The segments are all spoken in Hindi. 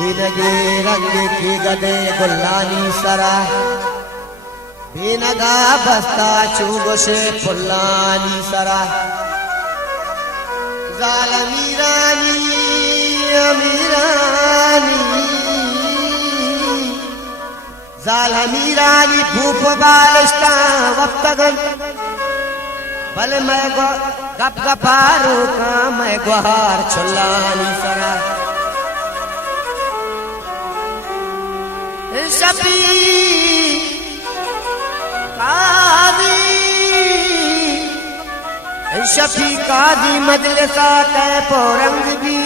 बेनगे रंग के गदे गुल्लानी सरा बेनगा बस्ता चुगो से पुल्लानी सरा जाल अमीरानी अमीरानी जाल अमीरानी भूप बालिस्ता वक्तगन बल मैं गप गपारो का मैं गुहार छुल्लानी सरा शफी कादी मजलिसा कै पोरंग भी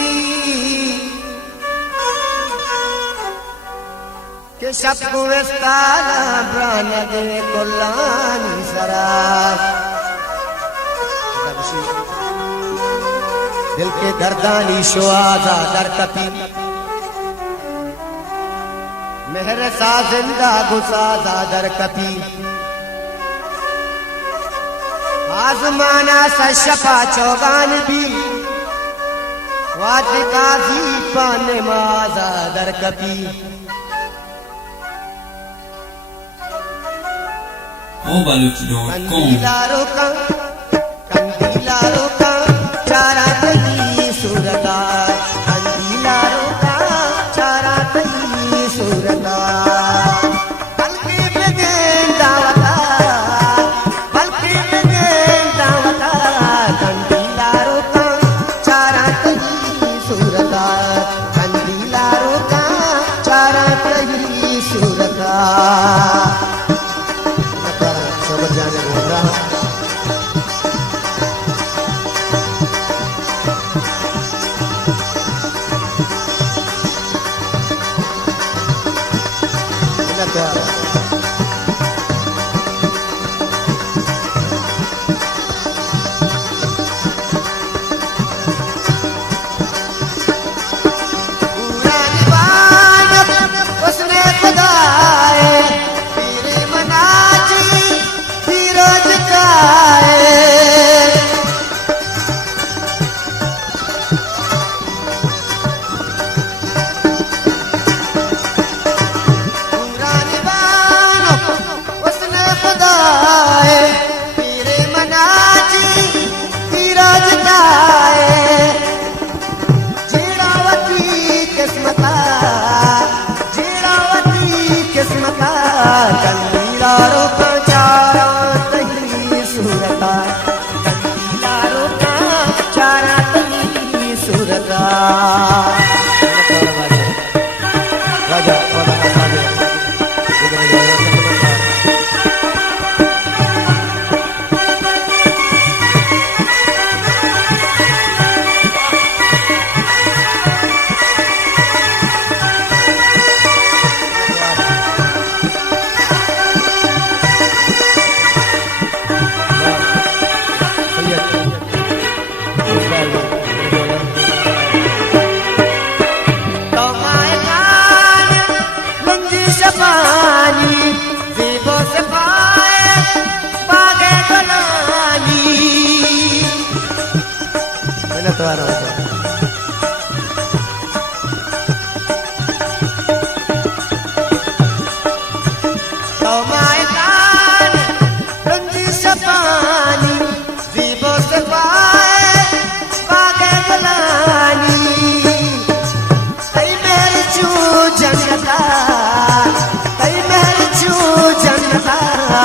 के सबको विस्तारा प्राण दे कुल्लानी सरा दिल के दर्दानी शुआदा दर कपी मेहर सा जिंदा गुसा दादर कपी आजमाना सशपा चौगान भी वाद काजी पाने माजा दर कपी कंदीलारो का चारा कहीं सूरता कंदीलारो का चारा कहीं सूरता बल्कि बगैर दावता कंदीलारो का चारा कहीं सूरता कंदीलारो का चारा कहीं सूरता जाने बोल रहा उसने खुदाए पीरे मनाजी फिरोज काए पुरानी बानो उसने खुदाए पीरे मनाजी फिरोज काए जीरावती किस्मता कंदीलारो का चारा कहीं सूरता कंदीलारो का चारा कहीं सूरता राजा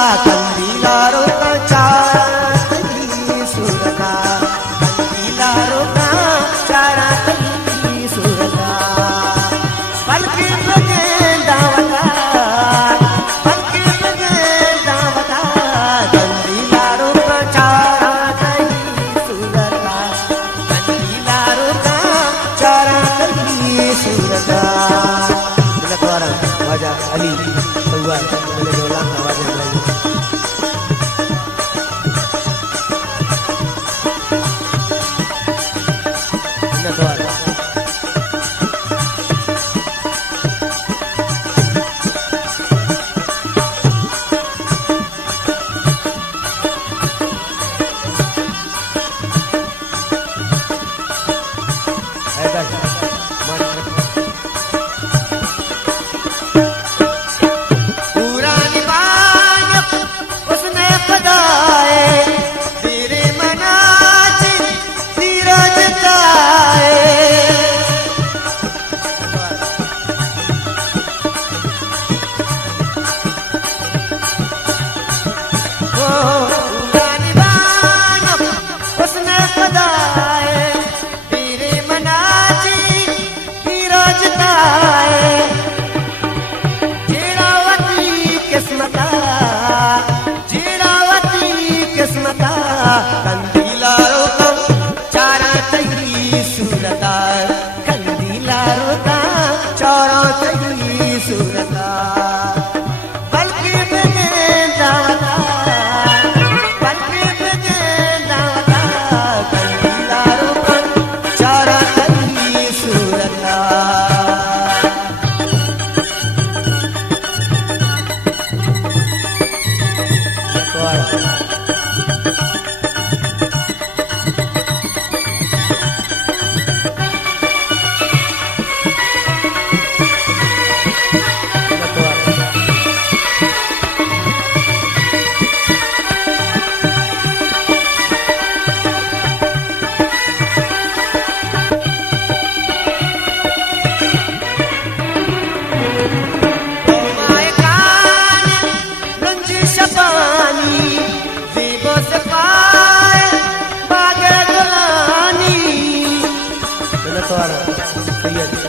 कंदीलारो का चारा कहीं सूरता कंदीलारो का चारा कहीं सूरता बल्कि बगैर दावता कंदीलारो का चारा कहीं सूरता कंदीलारो का चारा कहीं सूरता वजह अली स्वर सैयद